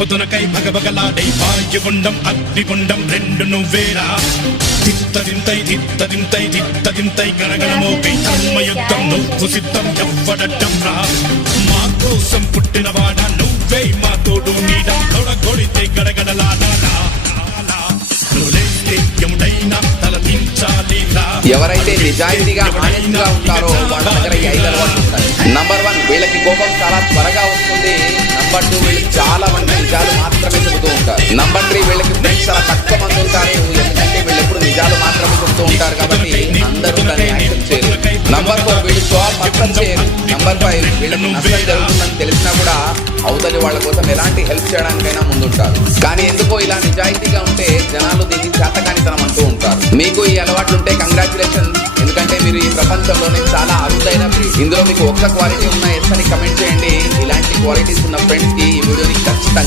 నిప్పుతునకై భగభగలాడై భాగ్యగుండం అగ్నిగుండం రెండు నువ్వేరా తిత్తదింతై గణగణమోకై ధర్మయుద్ధం నువ్వు సిద్ధం ఎవ్వడడ్డం రా మా కోసం పుట్టినవాడా నువ్వే మా తోడు నీడ తొడగొడితే గడగడలాడా ఎవరైతే నిజాయితీగా హానెస్ట్ గా ఉంటారో వాళ్ళ దగ్గర ఈ 5 అలవాట్లు ఉంటాయి. నంబర్ 1, వీళ్ళకి కోపం చాలా త్వరగా వస్తుంది. నంబర్ 2, వీళ్ళు చాలా మంది నిజాలు మాత్రమే చెబుతూ ఉంటారు. నంబర్ 3, వీళ్ళకి ఫ్రెండ్స్ చాలా తక్కువ మంది ఉంటారు. ఎందుకంటే వీళ్ళు ఎప్పుడు నిజాలు మాత్రమే చెబుతూ ఉంటారు కాబట్టి అందరూ దాన్ని యాక్సెప్ట్ చేయరు. నంబర్ 4, వీళ్ళు షో ఆఫ్ అర్థం చేయరు. నంబర్ 5, వీళ్ళకి నష్టం జరుగుతుందని తెలిసినా కూడా అవతలి వాళ్ళ కోసం ఎలాంటి హెల్ప్ చేయడానికైనా ముందుంటారు. కానీ ఎందుకో ఇలా నిజాయితీగా ఉంటే జనాలు దీన్ని చేతకానితనం అంటూ ఉంటారు. మీకు ఈ అలవాట్లుంటే కంగ్రాచులేషన్స్, ఎందుకంటే మీరు ఈ ప్రపంచంలోనే చాలా అరుదైన బ్రీడ్. ఇందులో మీకు ఒక్క క్వాలిటీ ఉన్న ఎస్ అని కమెంట్ చేయండి. ఇలాంటి క్వాలిటీస్ ఉన్న ఫ్రెండ్స్ కి ఈ వీడియోని ఖచ్చితంగా